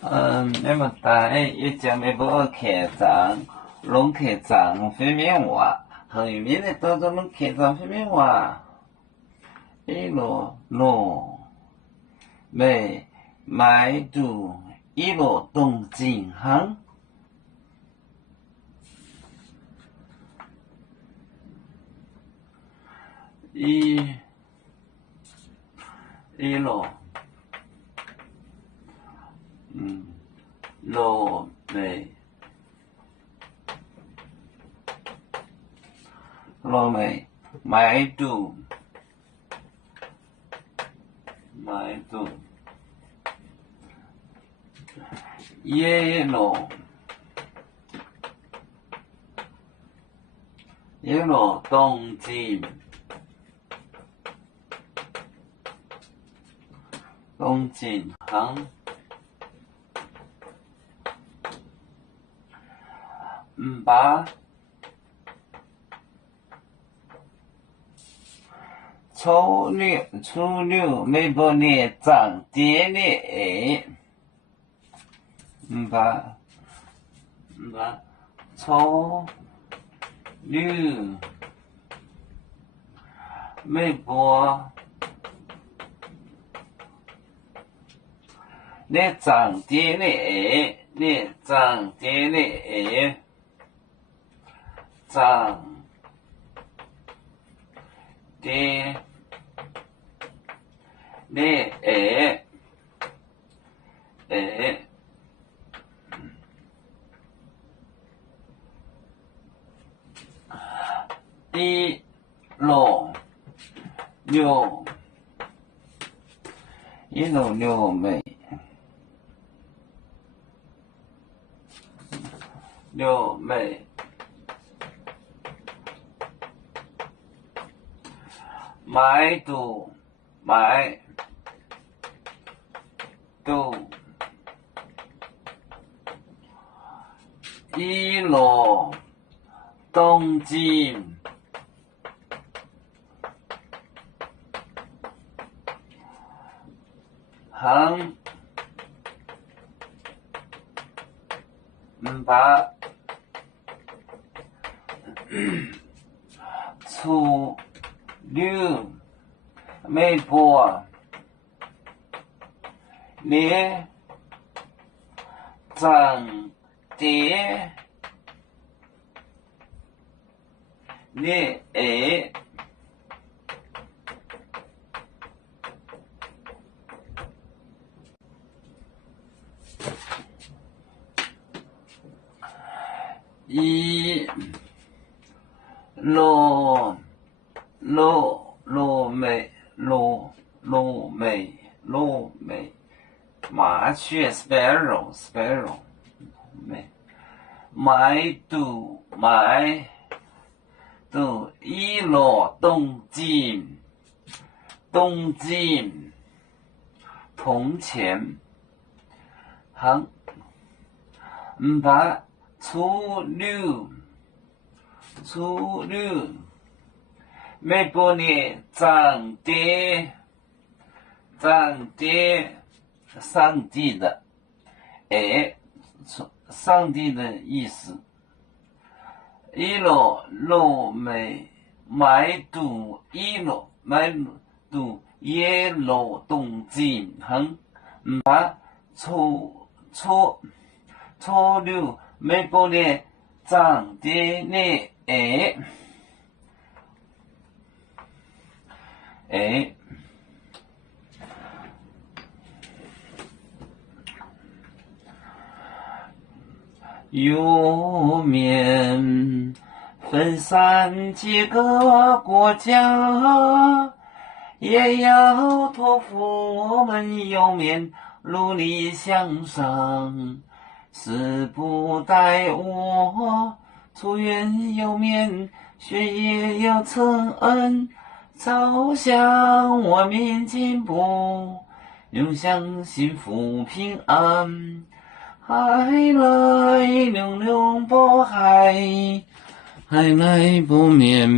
那么大一讲的不开张，龙开张非面话，后面的都怎么开张非面话？一路美买度一路东进行，一路路美买度一路东进行，把初六每半年涨跌的把初六每半你涨跌的你涨跌的涨跌的一路六美买度一路东进行，把初六每半你涨跌你一路美麻雀 sparrow 买度一路东进铜钱行，把初六每半年涨跌上帝的上帝的意思，一路买度一路东进行，把初六每半年涨跌呢有面分散几个国家，也要托付我们有面努力向上，是不待我出院有面学业有成，朝向我面进步，永享幸福平安。海来流流波海，海来不眠。